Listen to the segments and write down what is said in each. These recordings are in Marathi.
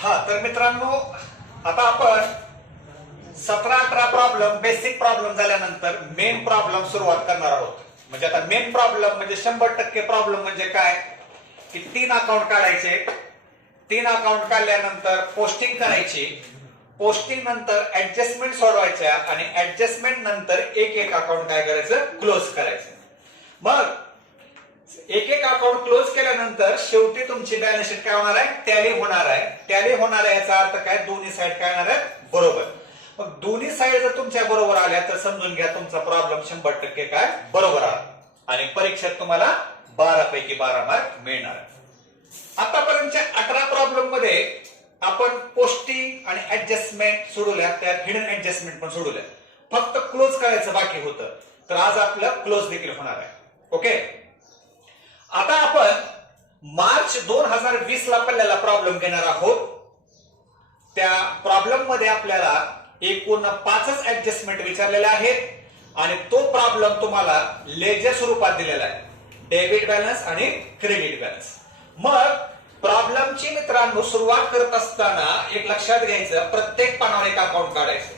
हा तर मित्रांनो, आता आपण 17-18 प्रॉब्लेम बेसिक प्रॉब्लेम झाल्यानंतर मेन प्रॉब्लेम सुरुवात करणार आहोत. म्हणजे आता मेन प्रॉब्लेम म्हणजे 100% प्रॉब्लेम म्हणजे काय की 3 अकाउंट काढायचे. 3 अकाउंट काढल्यानंतर पोस्टिंग करायची. पोस्टिंग नंतर ऍडजस्टमेंट सोडवायच्या आणि ऍडजस्टमेंट नंतर एक एक अकाउंट काय करायचं, क्लोज करायचं. मग एक एक अकाउंट क्लोज केल्यानंतर शेवटी तुमची बॅलन्स शीट काय होणार आहे, टॅली होणार आहे. टॅली होणार आहे याचा अर्थ काय, दोन्ही साइड काय होणार आहे, बरोबर. मग दोन्ही साइड जर तुमच्या बरोबर आल्या तर समजून घ्या तुमचा प्रॉब्लेम 100% काय बरोबर आला आणि परीक्षेत तुम्हाला 12 पैकी 12 मार्क मिळणार. आतापर्यंतच्या 18 प्रॉब्लेम मध्ये आपण पोस्टिंग आणि ऍडजस्टमेंट सोडवल्या, त्यात हिडन ऍडजस्टमेंट पण सोडवल्या. फक्त क्लोज करायचं बाकी होतं. तर आज आपलं क्लोज देखील होणार आहे. ओके, आता आपण मार्च 2020 ला पडलेला प्रॉब्लेम घेणार आहोत. त्या प्रॉब्लेम मध्ये आपल्याला एकूण 5च ऍडजस्टमेंट विचारलेले आहेत आणि तो प्रॉब्लेम तुम्हाला लेजर स्वरूपात दिलेला आहे, डेबिट बॅलन्स आणि क्रेडिट बॅलन्स. मग प्रॉब्लेमची मित्रांनो सुरुवात करत असताना एक लक्षात घ्यायचं, प्रत्येक पानावर एक अकाउंट काढायचं.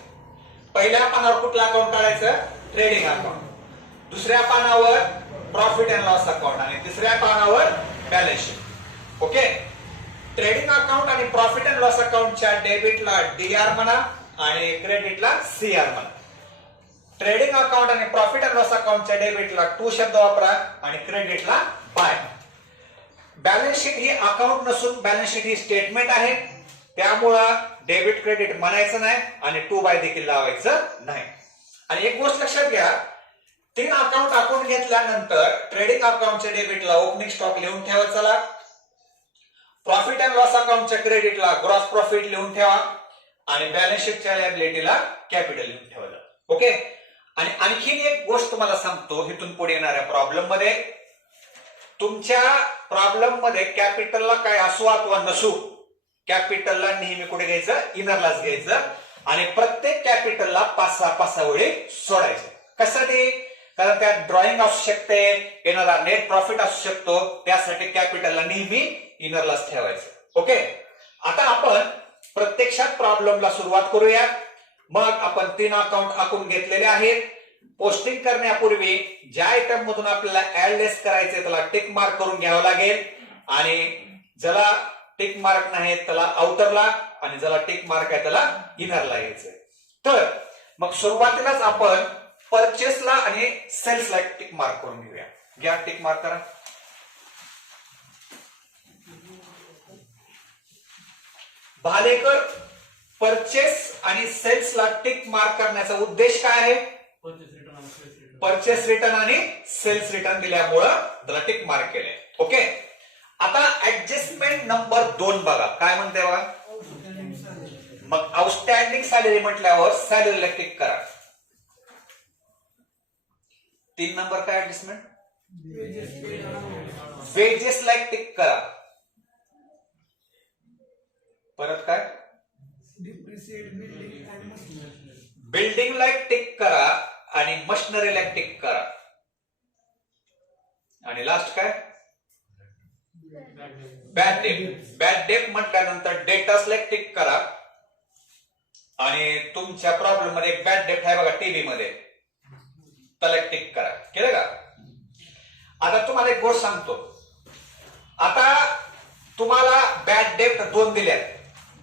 पहिल्या पानावर कुठला अकाउंट काढायचं, ट्रेडिंग अकाउंट. दुसऱ्या पानावर प्रॉफिट अँड लॉस अकाउंट आणि तिसऱ्या पानावर balance sheet. Okay, trading account आणि प्रॉफिट अँड लॉस अकाउंटच्या डेबिटला डीआर म्हणा आणि क्रेडिटला सीआर म्हणा. ट्रेडिंग अकाउंट आणि प्रॉफिट अँड लॉस अकाउंटच्या डेबिटला टू शब्द वापरा आणि क्रेडिटला बाय. बॅलन्स शीट ही अकाउंट नसून बॅलन्स शीट ही स्टेटमेंट आहे, त्यामुळं डेबिट क्रेडिट म्हणायचं नाही आणि टू बाय देखील लावायचं नाही. आणि एक गोष्ट लक्षात घ्या, 3 अकाउंट घेतल्यानंतर ट्रेडिंग अकाउंटच्या डेबिटला ओपनिंग स्टॉक लिहून ठेवा चला, प्रॉफिट अँड लॉस अकाउंटच्या क्रेडिटला ग्रॉस प्रॉफिट लिहून ठेवा आणि बॅलन्स शीटच्या लायबिलिटीला कॅपिटल लिहून ठेवा. ओके, आणि आणखीन एक गोष्ट तुम्हाला सांगतो, इथून पुढे येणाऱ्या प्रॉब्लेम मध्ये तुमच्या प्रॉब्लेम मध्ये कॅपिटलला काय असो अथवा नसो, कॅपिटलला नेहमी कुठे घ्यायचं, इनरलाच घ्यायचं आणि प्रत्येक कॅपिटलला 5-6 वेळी सोडायचं. कशासाठी, कारण त्यात ड्रॉइंग असू शकते, येणारा नेट प्रॉफिट असू शकतो, त्यासाठी कॅपिटलला नेहमी इनरलाच ठेवायचं. ओके, आता आपण प्रत्यक्षात प्रॉब्लेमला सुरुवात करूया. मग आपण 3 अकाउंट आखून घेतलेले आहेत. पोस्टिंग करण्यापूर्वी ज्या आयटम मधून आपल्याला ऍड लेस करायचे त्याला टिक मार्क करून घ्यावं लागेल आणि ज्याला टिक मार्क नाही त्याला आउटरला आणि ज्याला टिक मार्क आहे त्याला इनरला यायचंय. तर मग सुरुवातीलाच आपण परचेसला आणि सेल्सला टिक मार्क करून घेऊया. घ्या टिक मार्क करा. भालेकर, परचेस आणि सेल्सला टिक मार्क करण्याचा उद्देश काय आहे, परचेस रिटर्न आणि सेल्स रिटर्न दिल्यामुळं त्याला टिक मार्क केले. ओके, आता ऍडजस्टमेंट नंबर 2 बघा काय म्हणते बघा. मग आउटस्टँडिंग सॅलरी म्हटल्यावर सॅलरीला टिक करा. 3 नंबर काय ऍडजस्टमेंट, वेजेसला टिक करा. परत काय, बिल्डिंगला टिक करा आणि मशिनरीला टिक करा. आणि लास्ट काय, बॅड डेट. बॅड डेट म्हटल्यानंतर डेटर्सला टिक करा आणि तुमच्या प्रॉब्लेम मध्ये एक बॅड डेट आहे बघा टीव्ही मध्ये, त्याला टिक करा. केलं का. आता तुम्हाला एक गोष्ट सांगतो, आता तुम्हाला बॅड डेट 2 दिल्या,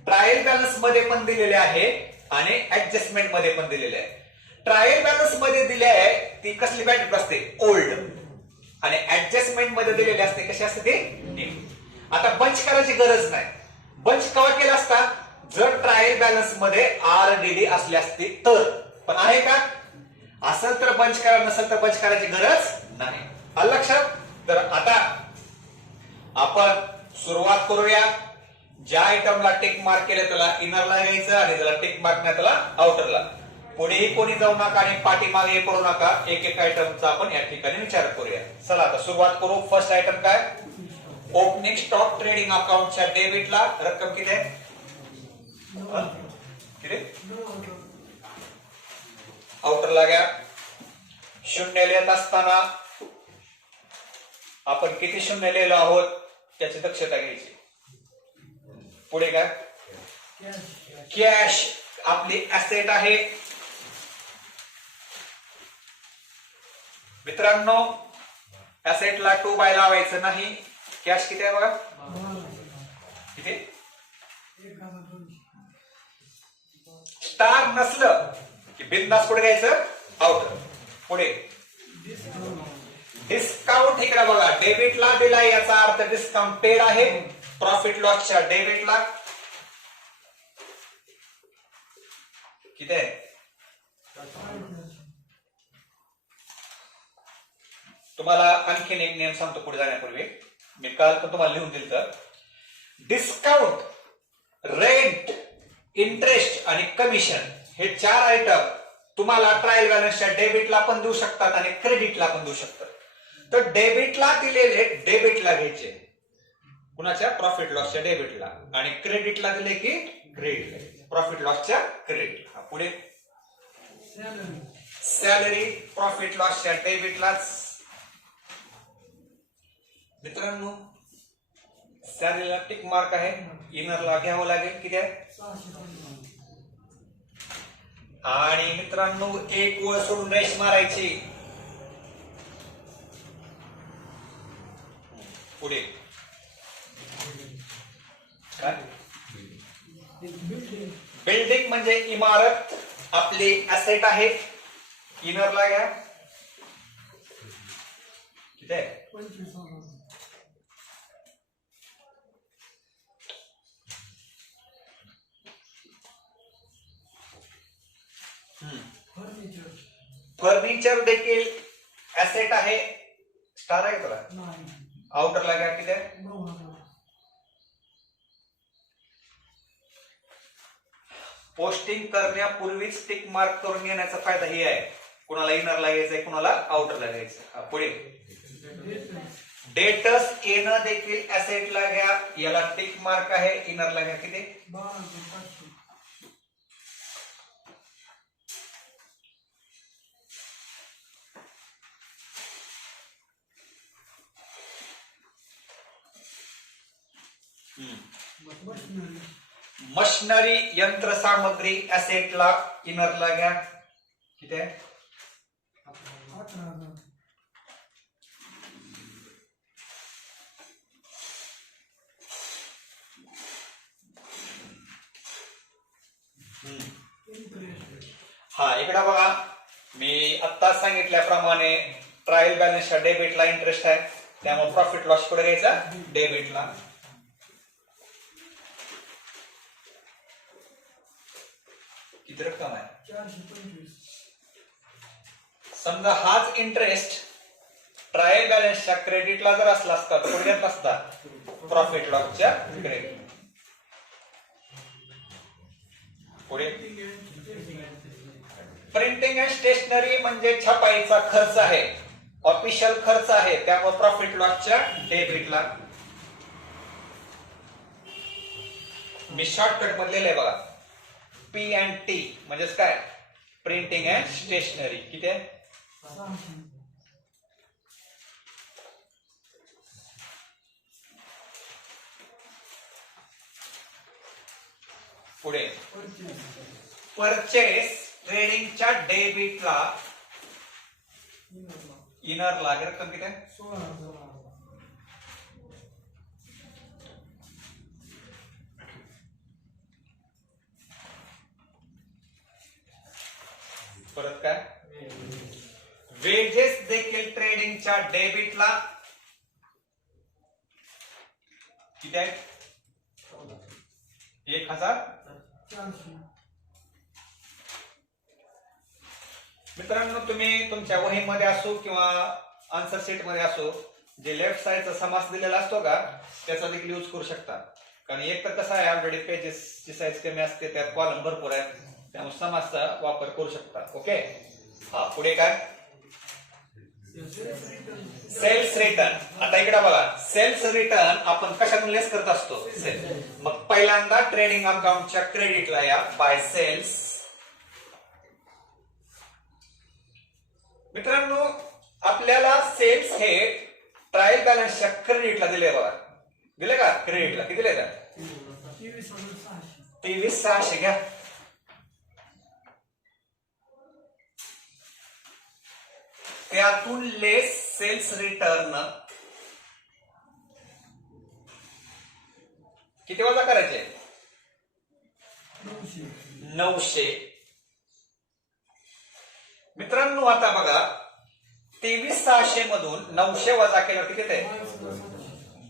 ट्रायल बॅलन्स मध्ये पण दिलेले आहे आणि ऍडजस्टमेंट मध्ये पण दिलेले आहे. ट्रायल बॅलन्स मध्ये दिले आहे ती कसली बॅड डेट असते, ओल्ड, आणि ऍडजस्टमेंट मध्ये दिलेली असते कशी असते ती न्यू. आता बंच करायची गरज नाही. बंच कवा केला असता, जर ट्रायल बॅलन्स मध्ये RDD असली असती तर, पण आहे का, असेल तर बंच करा, नसेल तर बंच करायची गरज नाही. आलं लक्षात. तर आता आपण सुरुवात करूया. ज्या आयटमला टिक मार्क केले त्याला इनरला घ्यायचं आणि ज्याला टिक मार्क नाही त्याला आउटरला. पुढेही कोणी जाऊ नका आणि पाठीमागे पडू नका. एक एक आयटमचा आपण या ठिकाणी विचार करूया. चला आता सुरुवात करू. फर्स्ट आयटम काय, ओपनिंग स्टॉक ट्रेडिंग अकाउंटच्या डेबिटला रक्कम किती आहे, किती, आउटरला घ्या. 0 लिहित असताना आपण किती 0 लिहिलो आहोत त्याची दक्षता घ्यायची. पुढे काय, कॅश आपली ऍसेट आहे. मित्रांनो ऍसेटला 2 बाय लावायचं नाही. कॅश किती आहे बघा, किती? स्टार नसलं की बिंदास पुढे घ्यायचं, आउट. पुढे डिस्काउंट इकडे बघा, डेबिटला दिला याचा अर्थ डिस्काउंट पेड आहे. प्रॉफिट लॉसच्या डेबिटला किती आहे? तुम्हाला आणखीन एक नियम सांगतो पुढे जाण्यापूर्वी. मी काल पण तुम्हाला लिहून दिलं तर डिस्काउंट, रेंट, इंटरेस्ट आणि कमिशन हे 4 आयटम तुम्हाला ट्रायल बॅलन्सच्या डेबिटला पण देऊ शकतात आणि क्रेडिटला पण देऊ शकतात. तर डेबिटला दिलेले डेबिटला घ्यायचे, कुणाच्या? प्रॉफिट लॉसच्या डेबिटला. आणि क्रेडिटला दिले की क्रेडिटला, प्रॉफिट लॉसच्या क्रेडिटला. पुढे सॅलरी प्रॉफिट लॉसच्या डेबिटलाच. मित्रांनो सॅलरीला टिक मार्क आहे, इनरला घ्यावं लागेल. किती आहे? आणि मित्रांनो एक ओळ सोडून रेष मारायची. पुढे काय? बिल्डिंग म्हणजे इमारत आपली ऍसेट आहे. इनरला घ्या. किती आहे? फर्निचर देखील ऍसेट आहे. स्टार आहे तुला? आउटरला घ्या. किती आहे? पोस्टिंग करण्यापूर्वीच टिक मार्क करून घेण्याचा फायदा ही आहे. कुणाला इनरला घ्यायचंय, कुणाला आउटरला घ्यायचं. पुढे डेटस येणं देखील ऍसेटला घ्या, याला टिक मार्क आहे. इनरला घ्या. किती? मशिनरी यंत्रसामग्री ऍसेटला, इनरला घ्या. किती आहे? हा इकडे बघा, मी आता सांगितल्याप्रमाणे ट्रायल बॅलन्सच्या डेबिटला इंटरेस्ट आहे, त्यामुळे प्रॉफिट लॉस पुढे घ्यायचा डेबिटला. किती रक्कम आहे? 425. समजा हाच इंटरेस्ट ट्रायल बॅलन्सच्या क्रेडिटला जर असला असता तर पुढे घेतला असता प्रॉफिट लॉसच्या क्रेडिट. पुढे प्रिंटिंग अँड स्टेशनरी म्हणजे छपाईचा खर्च आहे, ऑफिशियल खर्च आहे, त्यामुळे प्रॉफिट लॉसच्या डेबिटला. मी शॉर्टकट मध्ये लिहिलंय बघा, P&T म्हणजेच काय? Printing and stationery. किती आहे? पुढे परचेस ट्रेडिंगच्या डेबिटला, इनरला रक्कम किती आहे? 16,000. परत काय? वेजेस देखील ट्रेडिंगच्या डेबिटला. किती आहे? 1,400. मित्रांनो तुम्ही तुमच्या वहीमध्ये असो किंवा आन्सर शीट मध्ये असो, जे लेफ्ट साइडचा समास दिलेला असतो का त्याचा देखील यूज करू शकता. कारण एक तर कसं आहे, ऑलरेडी पेजेसची साईज कमी असते, त्यात कॉलम भरपूर आहेत, त्यामुळे समासचा वापर करू शकता. ओके. हा पुढे काय? Sales return. आता इकडे बघा, सेल्स रिटर्न आपण कशातून लेस करत असतो? सेल्स. मग पहिल्यांदा ट्रेडिंग अकाउंटच्या क्रेडिटला या, बाय सेल्स. मित्रांनो आपल्याला सेल्स हे ट्रायल बॅलन्सच्या क्रेडिटला दिले बघा. दिले का? क्रेडिटला किती दिले? 23,600 घ्या. त्यातून लेस सेल्स रिटर्न किती वजा करायचे? 900. मित्रांनो आता बघा 23,600 मधून 900 वजा केलं किती ते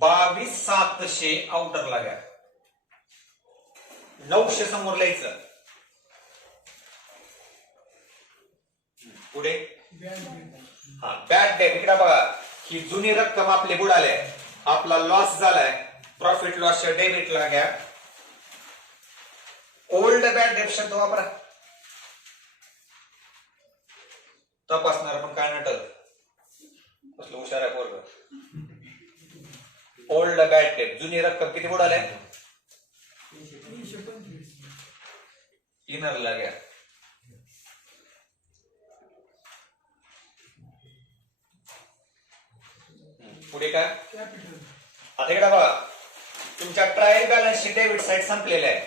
22,700 आउटरला घ्या. 900 समोर लिहायचं. पुढे हा बॅड डेट इकडे बघा. ही जुनी रक्कम आपली बुडाली, आपला लॉस झालाय. प्रॉफिट लॉसच्या डेबिटला घ्या. ओल्ड बॅड डेट शब्द वापरा. तपासणार पण काय नटल कसलं हुशार आहे पोरग. ओल्ड बॅड डेट जुनी रक्कम किती बुडाले? इनरला घ्या. पुढे काय? आता इकडे बघा तुमच्या ट्रायल बॅलन्सची डेबिट साईड संपलेली आहे.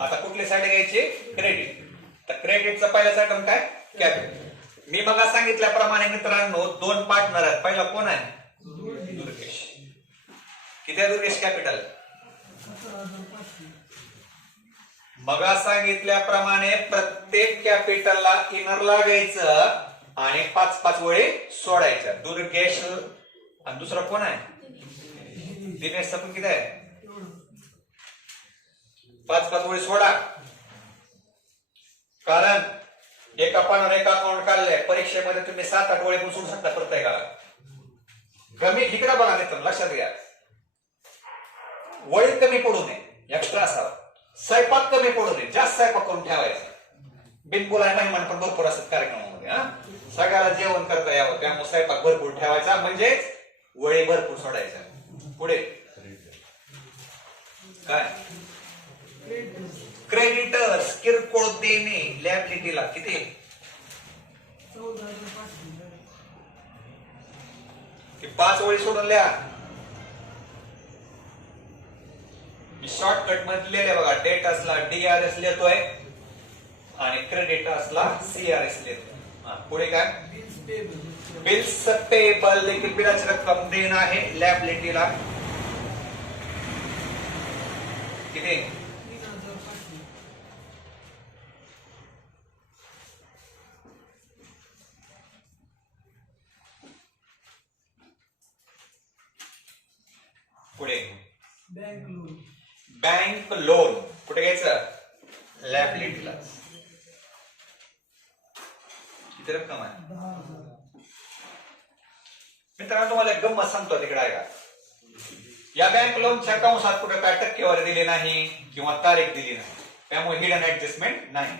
आता कुठली साईड घ्यायची? क्रेडिट. तर क्रेडिटचा पहिला आयटम काय? कॅपिटल. मी मग सांगितल्याप्रमाणे मित्रांनो 2 पार्टनर आहेत. पहिला कोण आहे? दुर्गेश. किती आहे दुर्गेश कॅपिटल? मग सांगितल्याप्रमाणे प्रत्येक कॅपिटलला इनरला घ्यायचं आणि 5-5 वळी सोडायच्या. दुर्गेश आणि दुसरा कोण आहे? दिनेशचा पण किती आहे? 5-5 वळी सोडा. कारण एका पानावर एक अकाउंट काढलंय. परीक्षेमध्ये तुम्ही 7-8 वळी पण सोडू शकता प्रत्येकाला. कमी इकडे बघा मित्रांनो लक्षात घ्या. वळी कमी पडू नये, एक्स्ट्रा असावा. स्वयंपाक कमी पडू नये, जास्त स्वयंपाक करून ठेवायचा. बिनकुल आहे मेहमान पण भरपूर असतात कार्यक्रमामध्ये. सगळ्याला जेवण करता यावं त्यामुळे स्वयंपाक भरपूर ठेवायचा म्हणजे वळी भरपूर सोडायचा. पुढे काय? क्रेडिटर्स किरकोळ देणे लॅबिलिटीला किती? 5 वळी सोडून लिहा. मी शॉर्टकट मध्ये लिहिले बघा. डेट असला DRS लिहितोय आणि क्रेडिट असला CRS लिहितोय. पुढे काय? बिल्स पेबल देखील बिलाची रक्कम देणं आहे लॅबिलिटीला किती? पुढे बँक लोन कुठे घ्यायचं? लॅबिलिटीला. किती रक्कम आहे? मित्रांनो तुम्हाला एक गंमत सांगतो तिकडे आहे का. या बँक लोनच्या कंसात कुठे काय टक्केवारी दिली नाही किंवा तारीख दिली नाही, त्यामुळे हिडन ऍडजस्टमेंट नाही.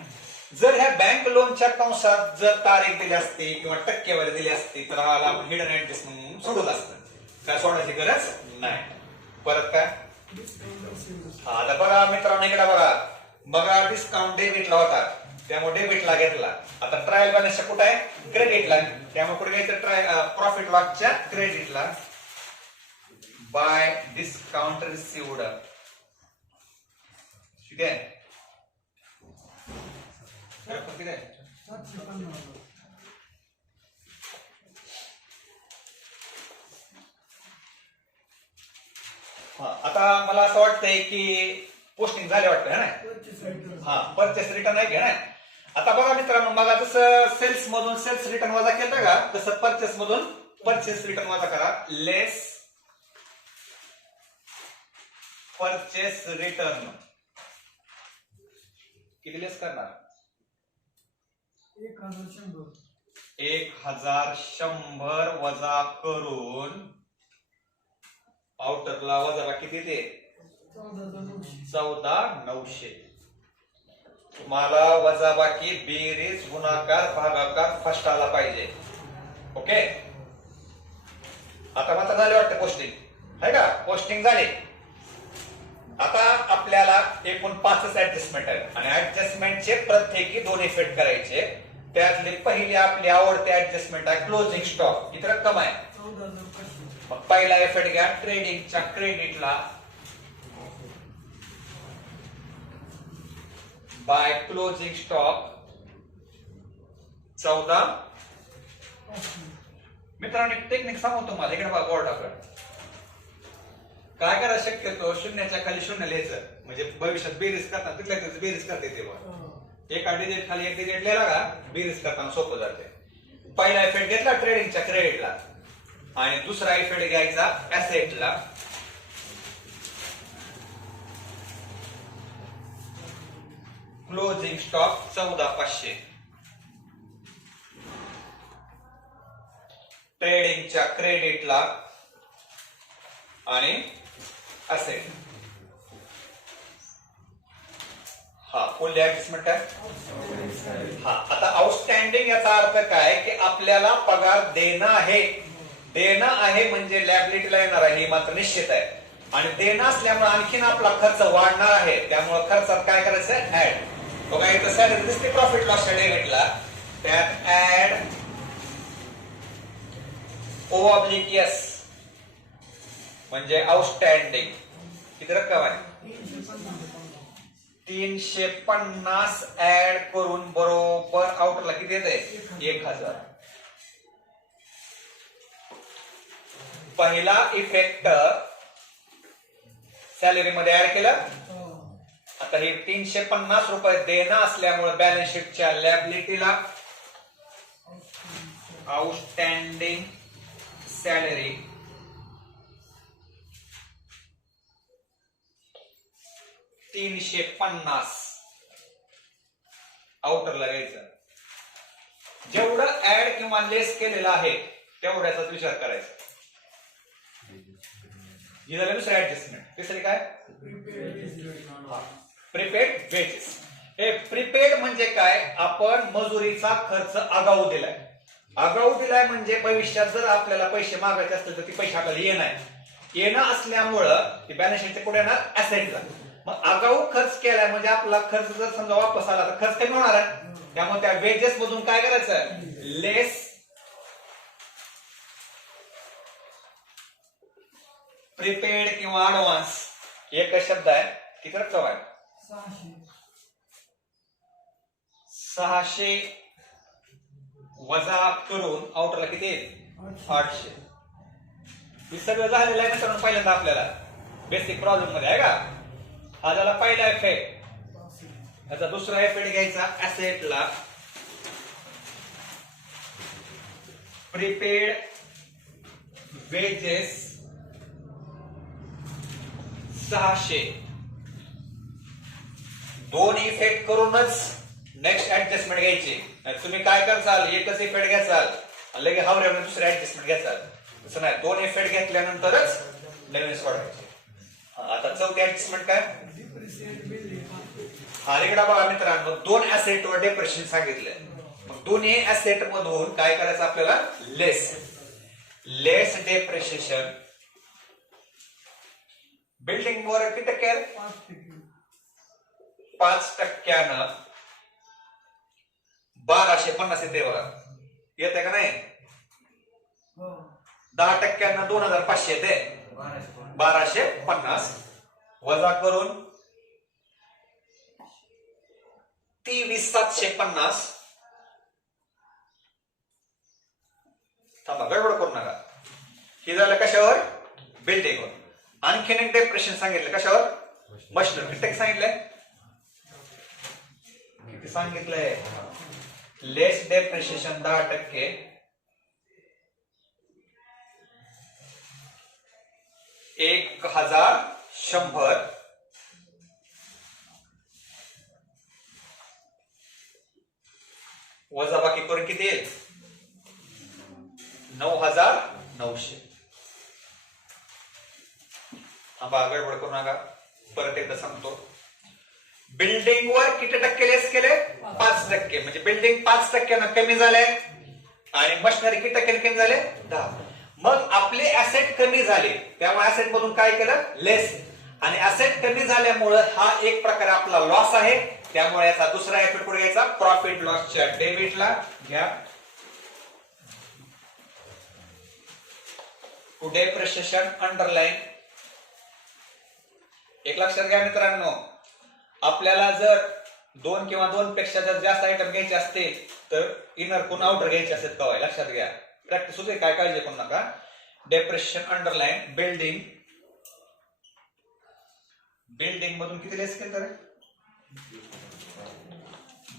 जर ह्या बँक लोनच्या कंसात जर तारीख दिली असती किंवा टक्केवारी दिली असती तर हाला आपण हिडन ऍडजस्टमेंट सोडून असतं. काय सोडण्याची गरज नाही. परत काय? आता बघा मित्रांनो इकडे बघा. बघा डिस्काउंट डेबिटला होता त्यामुळे डेबिटला घेतला. आता ट्रायल बॅलन्सच्या कुठे आहे? क्रेडिटला. त्यामुळे कुठे घ्यायचं? प्रॉफिट लॉसच्या क्रेडिटला. बाय डिस्काउंट रिसिव्ड ठीक आहे. किती आहे? आता मला असं वाटतंय की पोस्टिंग झाले वाटतं ना. हा परचेस रिटर्न आहे घ्या ना. आता बघा मित्रांनो मग जसं सेल्स मधून सेल्स रिटर्न वजा केलं का तसं परचेस मधून परचेस रिटर्न वजा करा. लेस परचेस रिटर्न किती लेस करणार? 1,100 वजा करून आउटरला वजा किती ते 14,900. तुम्हाला वजाबाकी बेरीज गुणाकार भागाकार फर्स्ट आला पाहिजे. ओके. आता मात्र झाले वाटतं पोस्टिंग आहे का? पोस्टिंग झाली. आता आपल्याला एकूण 5 ऍडजस्टमेंट आहेत आणि ऍडजस्टमेंटचे प्रत्येकी 2 इफेक्ट करायचे. त्यातली पहिली आपली आवडते ऍडजस्टमेंट आहे क्लोजिंग स्टॉक. किती रक्कम आहे? मग पहिला इफेक्ट घ्या ट्रेडिंगच्या क्रेडिटला बाय क्लोजिंग स्टॉक 14. मित्रांनो एक टेक्निक सांगू तुम्हाला, इकडे बघा बोर्डाकडे. काय करा, शक्यतो शून्याच्या खाली शून्य लिहायचं, म्हणजे भविष्यात बेरीज करताना तिथल्या बेरीज करता येते बघा. एका डिजिट खाली एक डिजिट लिहिला का बेरीज करताना सोपं जाते. पहिला इफेक्ट घेतला ट्रेडिंगच्या क्रेडिटला आणि दुसरा इफेक्ट घ्यायचा ऍसेटला. Closing stock 14,500. ट्रेडिंगच्या क्रेडिटला आणि असेट. हा फुल ऍडजस्टमेंट आहे. हा आता आउटस्टँडिंग याचा अर्थ काय की आपल्याला पगार देणं आहे. देणं आहे म्हणजे लॅबिलिटीला येणार आहे, हे मात्र निश्चित आहे. आणि देणं असल्यामुळे आणखीन आपला खर्च वाढणार आहे, त्यामुळे खर्चात काय करायचं ऍड. बघा इथं सॅलरी दिसते प्रॉफिट लॉसच्या डेबिटला, त्यात ऍड O/S म्हणजे आउटस्टँडिंग. किती रक्कम आहे 350 ऍड करून बरोबर आउटरला किती येते 1000. पहिला इफेक्ट सॅलरी मध्ये ऍड केलं. आता हे 350 रुपये देणं असल्यामुळे बॅलन्स शीटच्या लॅबिलिटीला आउटस्टँडिंग सॅलरी $350 आउटरला घ्यायचं. जेवढं ऍड किंवा लेस केलेलं आहे तेवढ्याचा विचार करायचा. ही झाली दुसरी ऍडजस्टमेंट. तिसरी काय प्रीपेड वेजेस. हे प्रीपेड म्हणजे काय, आपण मजुरीचा खर्च आगाऊ दिलाय. आगाऊ दिलाय म्हणजे भविष्यात जर आपल्याला पैसे मागायचे असतील तर ती पैसे आपल्याला येणं असल्यामुळं ती बॅलन्स शीटच्या पुढे येणार ऍसेटला. मग आगाऊ खर्च केलाय म्हणजे आपला खर्च जर समजा वापस आला तर खर्च कमी होणार आहे. त्यामुळे त्या वेजेस मधून काय करायचं लेस प्रीपेड किंवा ऍडव्हान्स. एकच शब्द आहे. किती रक्कम आहे 600 वजा करून आउटरला किती येईल 800. हे सगळं झालेलं आहे मित्रांनो पहिल्यांदा आपल्याला बेसिक प्रॉब्लेम मध्ये आहे का. हा झाला पहिला इफेक्ट. याचा दुसरा इफेक्ट घ्यायचा ऍसेटला प्रीपेड वेजेस 600. दोन इफेक्ट करूनच नेक्स्ट ऍडजस्टमेंट घ्यायची. तुम्ही काय करसाल एकच इफेक्ट घ्याचाल लगे हावऱ्यावर दुसरे ऍडजस्टमेंट घ्याचाल, तसं नाही. दोन इफेक्ट घेतल्यानंतरच नवीन सोडायचे. आता चौथी ऍडजस्टमेंट काय इकडे बघा मित्रांनो, दोन ऍसेट वर डेप्रिशिएशन सांगितलंय. मग दोन्ही ऍसेट मधून काय करायचं आपल्याला लेस डेप्रिशिएशन. बिल्डिंग वर किती टक्के 5% 1250 येते बघा. येते का नाही 10% 2500 येते 1250 वजा करून 23,750. थांबा गडबड करू नका. हे झालं कशावर बिल्डिंगवर. आणखीन एक डेप्रिशिएशन सांगितलं कशावर मशिनरी. किती सांगितलंय किती सांगितलंय लेस डेप्रिशिएशन 10% 1,100 वजा बाकी करून किती येईल 9,900. थांबा गडबड करू नका परत एकदा सांगतो. बिल्डिंग वर किती टक्के लेस केले 5%. म्हणजे बिल्डिंग 5% कमी झाले आणि मशिनरी किती टक्के कमी झाले 10. मग आपले ऍसेट कमी झाले त्यामुळे ऍसेट मधून काय केलं लेस. आणि ऍसेट कमी झाल्यामुळे हा एक प्रकारे आपला लॉस आहे. त्यामुळे याचा दुसरा इफेक्ट कुठे घ्यायचा प्रॉफिट लॉसच्या डेबिटला घ्या. To depreciation underline. एक लक्षात घ्या मित्रांनो, आपल्याला जर 2 किंवा 2 पेक्षा जर जास्त आयटम घ्यायचे असते तर इनर कोण आउटर घ्यायचे असतात का लक्षात घ्या. प्रॅक्टिस होते, काय काळजी करू नका. डेप्रेशन अंडरलाईन बिल्डिंग मधून किती लेस केलं तर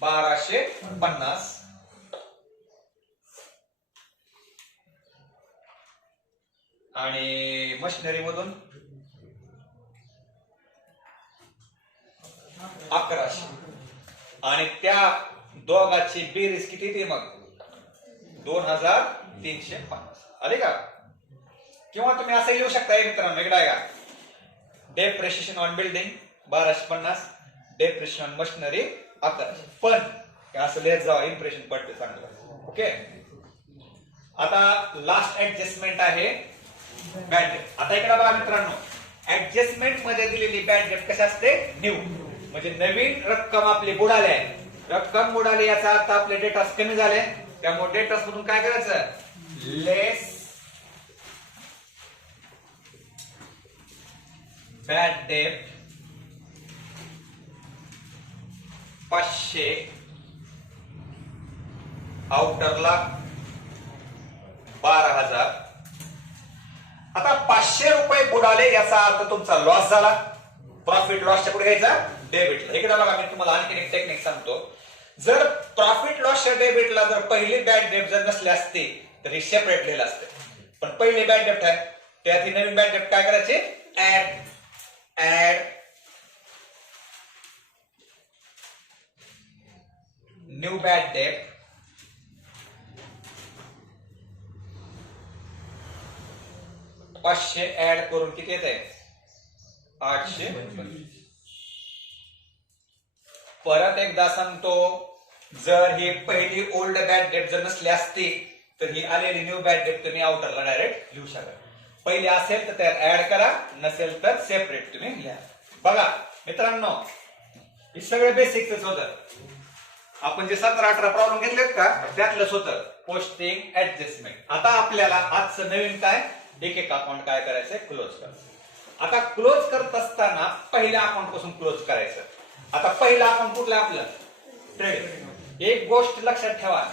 1250 आणि मशिनरी मधून 1100 आणि त्या दोघाची बेरीज किती येते मग 2350 आले का. किंवा तुम्ही असं लिहू शकता मित्रांनो, इकडे आहे का depreciation on building 1250, depreciation on machinery 1100. पण असं लिहित जावं, इम्प्रेशन पडते चांगलं. ओके, आता लास्ट ऍडजस्टमेंट आहे बॅड डेट. आता इकडे बघा मित्रांनो, ऍडजस्टमेंट मध्ये दिलेली बॅड डेट कशी असते न्यू, म्हणजे नवीन रक्कम आपली बुडाली आहे. रक्कम बुडाली याचा अर्थ आपले डेटास कमी झाले, त्यामुळे डेटास मधून काय करायचं लेस बॅड डेट 500, आउटरला 12,000. आता 500 रुपये बुडाले याचा अर्थ तुमचा लॉस झाला. प्रॉफिट लॉसच्या पुढे घ्यायचा डेबिटला. इकडे बघा, मी तुम्हाला आणखी एक टेक्निक सांगतो. जर प्रॉफिट लॉसच्या डेबिटला जर पहिली बॅड डेट जर नसली असते तर हे सेपरेट लिहिलं असते. पण पहिली बॅड डेट आहे, त्यात ही नवीन बॅड डेट काय करायची add new bad debt 500 add करून किती येत आहे 800. परत एकदा सांगतो, जर ही पहिली ओल्ड बॅड डेट जर नसली असती तर ही आलेली न्यू बॅड डेट तुम्ही आउटरला डायरेक्ट लिहू शकता. पहिली असेल तर त्यात ऍड करा, नसेल तर सेपरेट तुम्ही लिहा. बघा मित्रांनो, हे सगळं बेसिकच होतं. आपण जे 17-18 प्रॉब्लेम घेतलेत का त्यातलंच होतं पोस्टिंग ऍडजस्टमेंट. आता आपल्याला आजचं नवीन काय, एक एक अकाउंट काय करायचंय क्लोज करायचं. आता क्लोज करत असताना पहिल्या अकाउंट पासून क्लोज करायचं. आता पहिला अकाउंट कुठलं आपलं ट्रेडिंग. एक गोष्ट लक्षात ठेवा,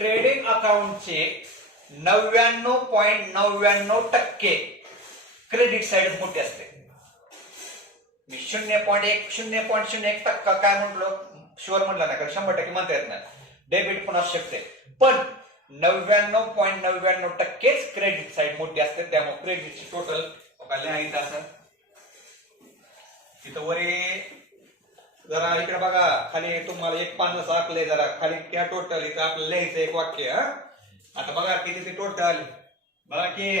ट्रेडिंग अकाउंटचे 99.99% क्रेडिट साइड मोठी असते. मी 0.1% काय म्हटलो शुअर म्हटलं नाही, कारण 100% म्हणता येत नाही. डेबिट पण असू शकते, पण 99.99% क्रेडिट साइड मोठी असते. त्यामुळे क्रेडिटची टोटल लिहायचं असं तिथं वरी जरा इकडे बघा खाली तुम्हाला एक पान आखलंय, जरा खाली त्या टोटल इथं आपलं लिहायचं एक वाक्य. आता बघा किती ते टोटल बघा की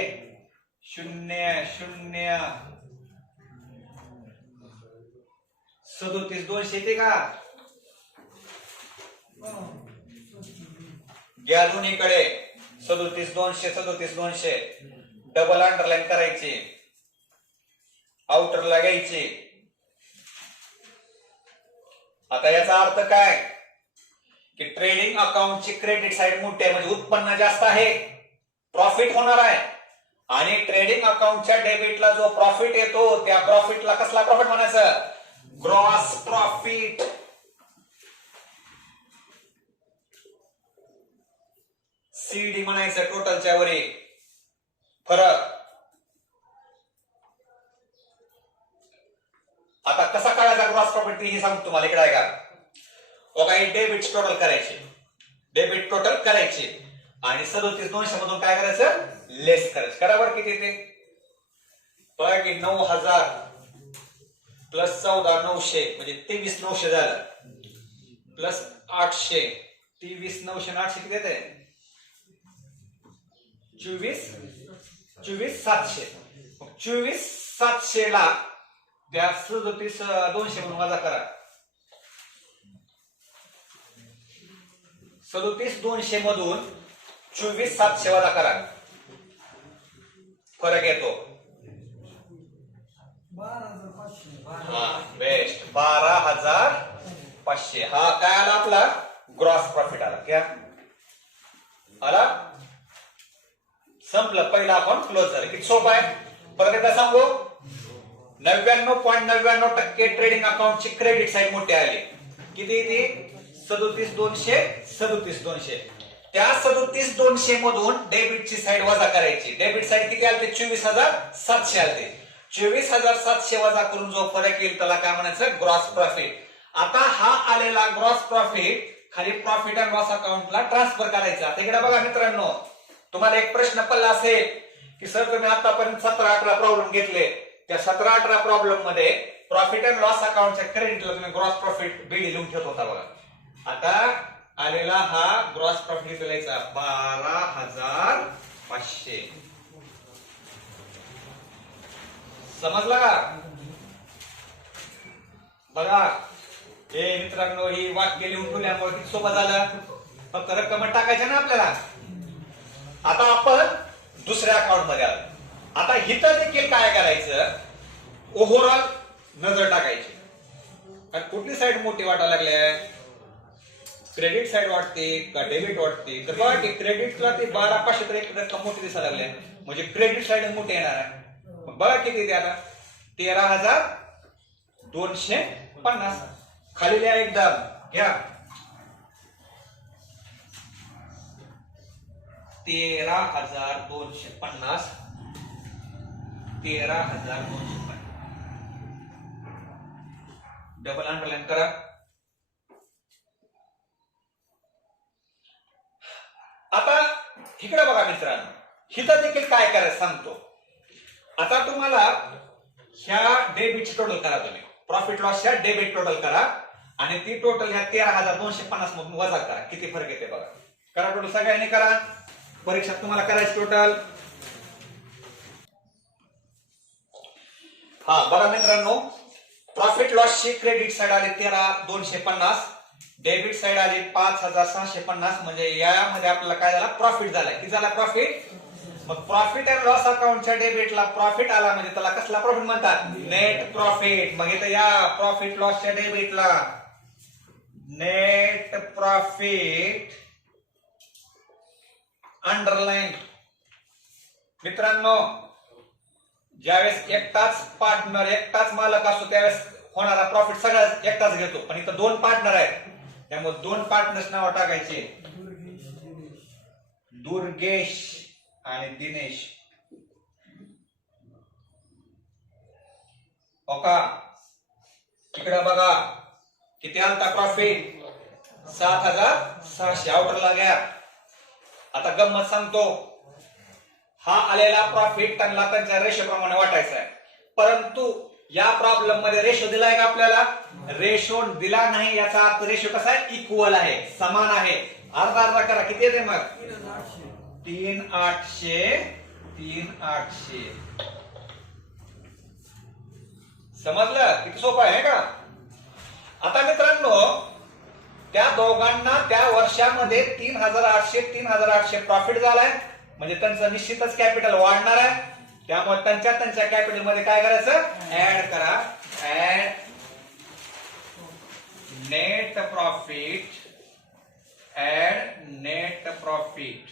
0,0,37,200 येते का. घ्या दोन्हीकडे 37,200 डबल अंडरलाईन करायची, आउटरला घ्यायची. आता याचा अर्थ काय की ट्रेडिंग अकाउंटची क्रेडिट साइड मोठी आहे, म्हणजे उत्पन्न जास्त आहे, प्रॉफिट होणार आहे. आणि ट्रेडिंग अकाउंटच्या डेबिटला जो प्रॉफिट येतो त्या प्रॉफिटला कसला प्रॉफिट म्हणायचं ग्रॉस प्रॉफिट. सीडी म्हणायचं टोटलच्या वरी फरक. आता कसा काढायचा ग्रॉस प्रॉफिट हे सांगतो तुम्हाला. इकडे आहे का बघा, डेबिट टोटल करायची आणि 37,200 मधून काय करायचं लेस करायचं. बरोबर किती ते बघा की 9,000 प्लस 14,900 म्हणजे 23,900 झालं, प्लस 800 23,900 800 किती येते 24,700. 24,700 ला त्या 37,200 म्हणून वजा करा. 37,200 मधून 24,700 वजा करा, फरक येतो 12,500. 12,500 हा काय आला आपला ग्रॉस प्रॉफिट आला. क्या आला, संपलं. पहिला अकाउंट क्लोज झालं. किती सोपं आहे. परत एकदा सांगू, 99.99% ट्रेडिंग अकाउंटची क्रेडिट साइड मोठी आली किती येते 37,200 त्या 37,200 मधून डेबिटची साईड वजा करायची. डेबिट साईड किती आलते 24,700 आलते. 24,700 वजा करून जो फरक येईल त्याला काय म्हणायचं ग्रॉस प्रॉफिट. आता हा आलेला ग्रॉस प्रॉफिट खाली प्रॉफिट अँड लॉस अकाउंटला ट्रान्सफर करायचा. आता इकडे बघा मित्रांनो, तुम्हाला एक प्रश्न पडला असेल की सर तुम्ही आतापर्यंत 17-18 प्रॉब्लेम घेतले, त्या 17-18 प्रॉब्लेम मध्ये प्रॉफिट अँड लॉस अकाउंटच्या क्रेडिटला तुम्ही ग्रॉस प्रॉफिट बीडी लिहून ठेवत होता बघा. आता आलेला हा ग्रॉस प्रॉफिट लिहायचा 12,500. समजला का? बघा हे मित्रांनो, ही वाक्य लिहून ठेवल्यामुळे किती सोपं झालं. फक्त रक्कम टाकायच्या ना आपल्याला. आता आपण दुसऱ्या अकाउंट मध्ये आलो. आता इथं देखील काय करायचं, ओव्हरऑल नजर टाकायची. कुठली साईड मोठी वाटायला लागल्या, क्रेडिट साईड वाटते का डेबिट वाटते? तर बघा की क्रेडिटला ते 12,500 तर एक रक्कम मोठी दिसायला लागल्या, म्हणजे क्रेडिट साईड मोठी येणार आहे. बघा किती ते आता 13,250. खाली लिहा एकदम घ्या 13,250. 13,250 डबल अंडरलाईन करा. आता इकडे बघा मित्रांनो, हिथं देखील काय करायचं सांगतो. आता तुम्हाला ह्या डेबिटची टोटल करा, तुम्ही प्रॉफिट लॉसच्या डेबिट टोटल करा आणि ती टोटल ह्या 13,250 मधून वजा करा. किती फरक येते बघा. करा टोटल, सगळ्यांनी करा. परीक्षेत तुम्हाला करायची टोटल. हा बघा मित्रांनो, प्रॉफिट लॉसची क्रेडिट साइड आली 13,250, डेबिट साइड आली 5,650. म्हणजे यामध्ये आपल्याला काय झाला, प्रॉफिट झाला. किती झाला प्रॉफिट? मग प्रॉफिट अँड लॉस अकाउंटच्या डेबिटला प्रॉफिट आला म्हणजे त्याला कसला प्रॉफिट म्हणतात, नेट प्रॉफिट. मग इथं या प्रॉफिट लॉसच्या डेबिटला नेट प्रॉफिट अंडरलाईन. मित्रांनो, ज्यावेळेस एकटाच पार्टनर एकटाच मालक असतो त्यावेळेस होणारा प्रॉफिट सगळा एकटाच घेतो, पण इथं दोन पार्टनर आहेत त्यामुळे दोन पार्टनर्स नाव टाकायचे, दुर्गेश आणि दिनेश. ओका इकडे बघा किती आलता प्रॉफिट 7,600. आउटरला घ्या. आता गंमत सांगतो, हा आलेला प्रॉफिट त्यांना त्यांच्या रेशो प्रमाणे वाटायचा आहे, परंतु या प्रॉब्लेम मध्ये रेशो दिलाय का आपल्याला? रेशो दिला नाही. याचा अर्थ रेशो कसा आहे, इक्वल आहे, समान आहे. अर्धा अर्धा करा. किती येते मग 3,800. समजलं? किती सोपं आहे का? आता मित्रांनो, त्या दोघांना त्या वर्षामध्ये 3,800 प्रॉफिट झालाय, म्हणजे त्यांचं निश्चितच कॅपिटल वाढणार आहे. त्यामुळे त्यांच्या कॅपिटल मध्ये काय करायचं, ऍड करा. Add net profit. Add net profit.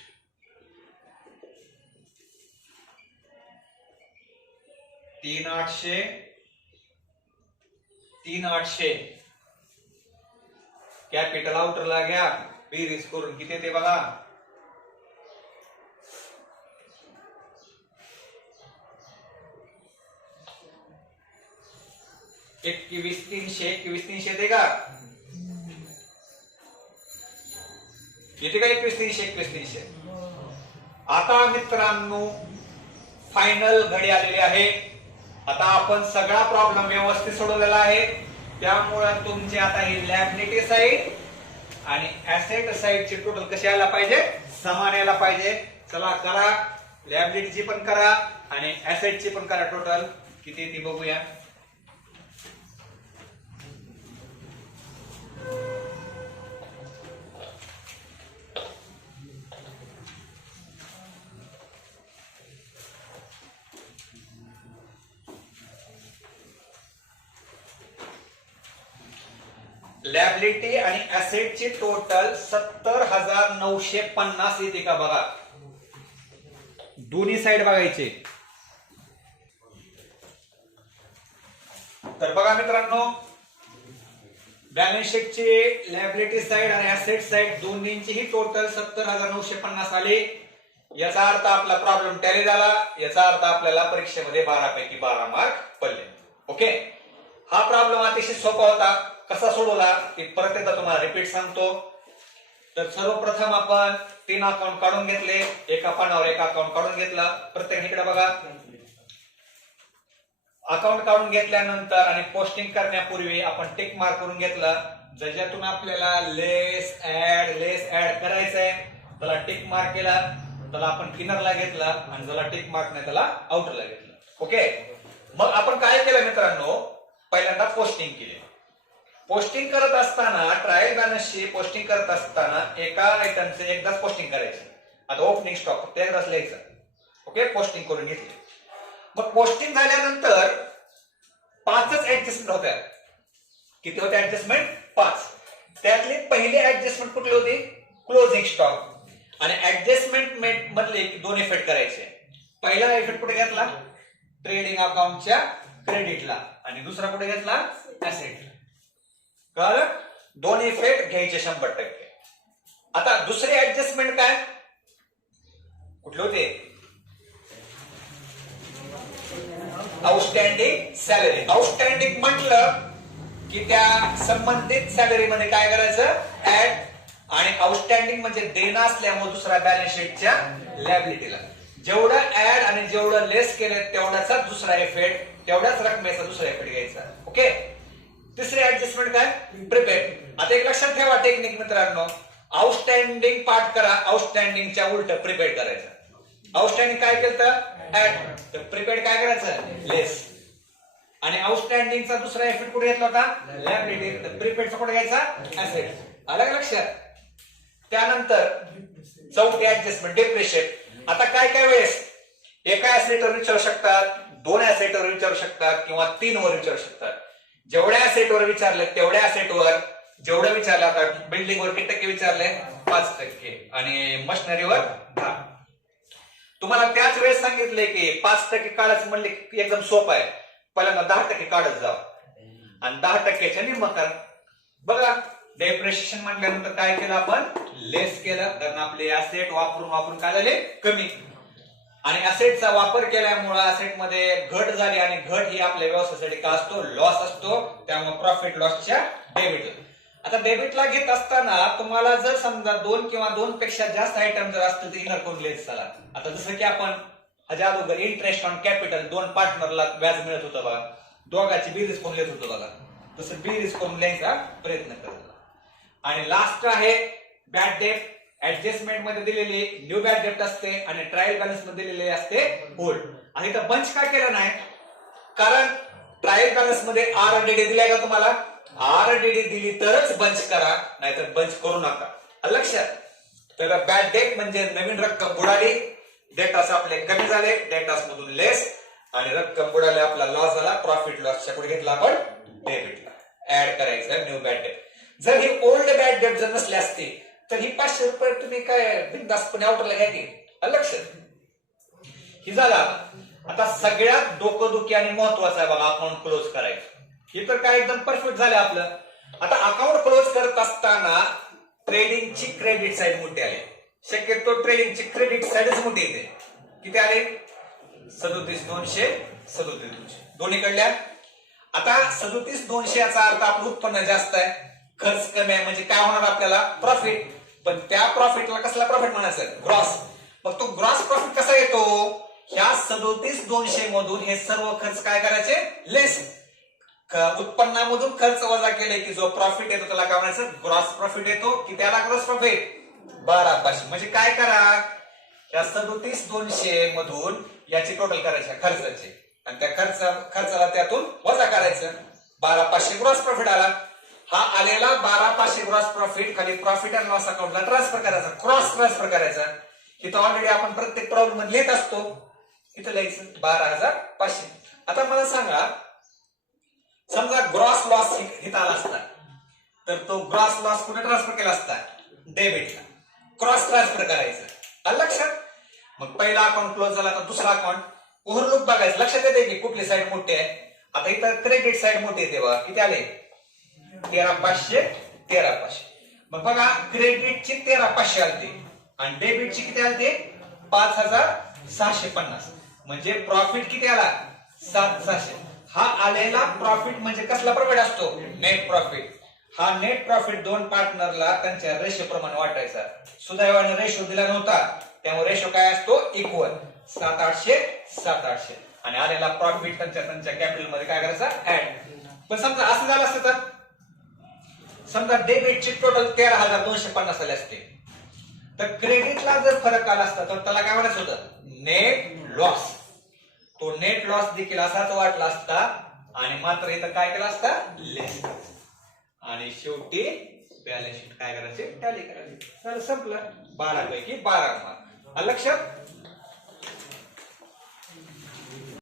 $3,800 capital आउटरला घ्या. बेरीज करून किती येते बघा. $21,300 येते का? येते का 21,300? आता मित्रांनो, फायनल घडी आलेली आहे. आता आपण सगळा प्रॉब्लेम व्यवस्थित सोडवलेला आहे. त्यामुळे तुमची आता ही लायबिलिटी साइड आणि ऍसेट साइडची टोटल कशी यायला पाहिजे, समान यायला पाहिजे. चला करा, लायबिलिटीची पण करा आणि ऍसेटची पण करा. टोटल किती ती बघूया. लायबिलिटी आणि ऍसेटची टोटल 70,950 येते का बघा. दोन्ही साइड बघायचे. तर बघा मित्रांनो, बॅलन्स शीटची लायबिलिटी साइड आणि ऍसेट साइड दोन्हींचीही टोटल 70,950 आले. याचा अर्थ आपला प्रॉब्लेम टॅली झाला. याचा अर्थ आपल्याला परीक्षेमध्ये 12 पैकी 12 मार्क पडले. ओके, हा प्रॉब्लेम अतिशय सोपा होता. कसा सोडवला ते परत एकदा तुम्हाला रिपीट सांगतो. तर सर्वप्रथम आपण 3 अकाउंट काढून घेतले. एका पानावर एक अकाउंट काढून घेतला. प्रत्येक इकडे बघा, अकाउंट काढून घेतल्यानंतर आणि पोस्टिंग करण्यापूर्वी आपण टिक मार्क करून घेतला. ज्याच्यातून आपल्याला लेस ऍड करायचंय त्याला टिक मार्क केला. त्याला आपण इनरला घेतला आणि ज्याला टिक मार्क नाही त्याला आउटरला घेतला. ओके, मग आपण काय केलं मित्रांनो, पहिल्यांदा पोस्टिंग केली. पोस्टिंग करत असताना ट्रायल बॅलन्सची पोस्टिंग करत असताना एका आयटमचे एकदाच पोस्टिंग करायची. आता ओपनिंग स्टॉक फक्त एकदाच लिहायचं. ओके, पोस्टिंग करून घेतली. मग पोस्टिंग झाल्यानंतर 5च ऍडजस्टमेंट होत्या. किती होत्या ऍडजस्टमेंट? 5. त्यातली पहिली ऍडजस्टमेंट कुठली होती? Closing stock. आणि ऍडजस्टमेंट मधले 2 इफेक्ट करायचे. पहिला इफेक्ट कुठे घेतला? ट्रेडिंग अकाउंटच्या क्रेडिटला. आणि दुसरा कुठे घेतला? ऍसेट. कळलं? 2 इफेक्ट घ्यायचे 100%. आता दुसरी ऍडजस्टमेंट काय कुठले होते? Outstanding salary. आउटस्टँडिंग म्हटलं की त्या संबंधित सॅलरी मध्ये काय करायचं? ऍड. आणि आउटस्टँडिंग म्हणजे देणं असल्यामुळे दुसऱ्या बॅलन्स शीटच्या लायबिलिटीला जेवढं ऍड आणि जेवढं लेस केलं तेवढ्याचा दुसरा इफेक्ट, तेवढ्याच रकमेचा दुसरा इफेक्ट घ्यायचा. ओके, तिसरी ऍडजस्टमेंट काय? प्रिपेड. आता एक लक्षात ठेवा टेक्निक मित्रांनो, आउटस्टँडिंग पार्ट करा, आउटस्टँडिंगच्या उलट प्रिपेड करायचं. आउटस्टँडिंग काय केलं? ऍड. तर प्रिपेड काय करायचं? लेस. आणि आउटस्टँडिंगचा दुसरा इफेक्ट कुठे घेतला होता? लायबिलिटी. तर प्रिपेडचा कुठे घ्यायचा? ऍसेट. आलं लक्षात? त्यानंतर चौथी ऍडजस्टमेंट डेप्रिशिएट. आता काय काय वेळेस एका ऍसेटवर विचारू शकतात, 2 ऍसेटवर विचारू शकतात किंवा 3 वर विचारू शकतात. जेवढ्या ऍसेटवर विचारले तेवढ्या ऍसेटवर जेवढं विचारलं. आता बिल्डिंगवर किती टक्के विचारले? 5%. आणि मशिनरीवर 10. तुम्हाला त्याच वेळेस सांगितले की 5% काढायचं म्हणले एकदम सोपं आहे. पहिल्यांदा 10% काढत जावं आणि 10%च्या निम्म करा. बघा, डेप्रिशिएशन म्हटल्यानंतर काय केलं आपण? लेस केलं. कारण आपले ऍसेट वापरून काय झाले? कमी. आणि ऍसेटचा वापर केल्यामुळे ऍसेट मध्ये घट झाली आणि घट ही आपल्या व्यवसायासाठी काय असतो? लॉस असतो. त्यामुळे प्रॉफिट लॉसच्या डेबिट. आता डेबिटला घेत असताना तुम्हाला जर समजा 2 किंवा 2 पेक्षा जास्त आयटम जर असतील तर इनर करून लिहायचं. चला, आता जसं की आपण ह्याच्या अगोदर इंटरेस्ट ऑन कॅपिटल 2 पार्टनरला व्याज मिळत होतं बघा, दोघांची बेरीज करून लिहित होतो बघा, तसं बेरीज करून लिहायचा प्रयत्न करायचा. आणि लास्ट आहे बॅड डेट. ऍडजस्टमेंट मध्ये दिलेली न्यू बॅड डेट असते आणि ट्रायल बॅलन्स मध्ये दिलेली असते ओल्ड. आणि इथं बंच का केलं नाही? कारण ट्रायल बॅलन्स मध्ये आरडीडी दिलाय का तुम्हाला? आरडीडी दिली तरच बंच करा, नाहीतर बंच करू नका. लक्षात? तर बॅड डेट म्हणजे नवीन रक्कम बुडाली, डेटास आपले कमी झाले, डेटास मधून लेस, आणि रक्कम बुडाली, आपला लॉस झाला. प्रॉफिट लॉसच्या पुढे घेतला आपण डेबिटला. ऍड करायचं न्यू बॅड डेट. जर ही ओल्ड बॅड डेट जर नसली असती तर ही 500 रुपये तुम्ही काय बिनधास्तपणे आउटरला घ्यायची. लक्षात? ही झाला. आता सगळ्यात डोकंदुखी आणि महत्वाचं आहे बघा, अकाउंट क्लोज करायचं. हे तर काय एकदम परफेक्ट झालं आपलं. आता अकाउंट क्लोज करत असताना ट्रेडिंगची क्रेडिट साइड मोठी आली. शक्यतो ट्रेडिंगची क्रेडिट साइडच मोठी येते. किती आले? 37,200, 37,200 दोन्हीकडल्या. आता 37,200 याचा अर्थ आपलं उत्पन्न जास्त आहे, खर्च कमी आहे, म्हणजे काय होणार आपल्याला? प्रॉफिट. पण त्या प्रॉफिटला कसला प्रॉफिट म्हणायचं? ग्रॉस. मग तो ग्रॉस प्रॉफिट कसा येतो? ह्या 37,200 मधून हे सर्व खर्च काय करायचे? लेस. उत्पन्नामधून खर्च वजा केले की जो प्रॉफिट येतो त्याला काय म्हणायचं? ग्रॉस प्रॉफिट येतो. की त्याला ग्रॉस प्रॉफिट 12,500. म्हणजे काय करा, या 37,200 मधून याची टोटल करायची खर्चाची, आणि त्या खर्चाला त्यातून वजा करायचं. 12,500 ग्रॉस प्रॉफिट आला. हा आलेला 12,500 ग्रॉस प्रॉफिट खाली प्रॉफिट अँड लॉस अकाउंटला ट्रान्सफर करायचा, क्रॉस ट्रान्सफर करायचा. इथं ऑलरेडी आपण प्रत्येक प्रॉब्लेम मध्ये लिहित असतो. इथं लिहायचं 12,500. आता मला सांगा, समजा ग्रॉस लॉस इथं आला असता तर तो ग्रॉस लॉस कुठे ट्रान्सफर केला असता? डेबिटला. क्रॉस ट्रान्सफर करायचं. लक्षात? मग पहिला अकाउंट क्लोज झाला. तर दुसरा अकाउंट ओव्हरलुक बघायचं. लक्षात येते की कुठली साईड मोठी आहे? आता इथं क्रेडिट साईड मोठी येते बघा. किती आले? 13,500 13,500. मग बघा क्रेडिटची 13,500 आलते आणि डेबिटची किती आलते 5,650. म्हणजे प्रॉफिट किती आला 7,600. हा आलेला प्रॉफिट म्हणजे कसला प्रॉफिट असतो नेट प्रॉफिट. हा नेट प्रॉफिट दोन पार्टनरला त्यांच्या रेशो प्रमाणे वाटायचा. सुदैवाने रेशो दिला नव्हता त्यामुळे रेशो काय असतो इक्वल 7,800 7,800 आणि आलेला प्रॉफिट त्यांच्या कॅपिटल मध्ये काय करायचा ऍड. पण समजा असं झालं असतं तर समजा डेबिटची टोटल 13,250 आले असते तर क्रेडिटला जर फरक आला असता तर त्याला काय म्हणायचं होतं नेट लॉस. तो नेट लॉस देखील असाच वाटला असता आणि मात्र इथं काय केला असता लेस. आणि शेवटी बॅलन्स शीट काय करायचे टॅली करायची. तर संपलं 12 पैकी 12 मार्क. लक्षात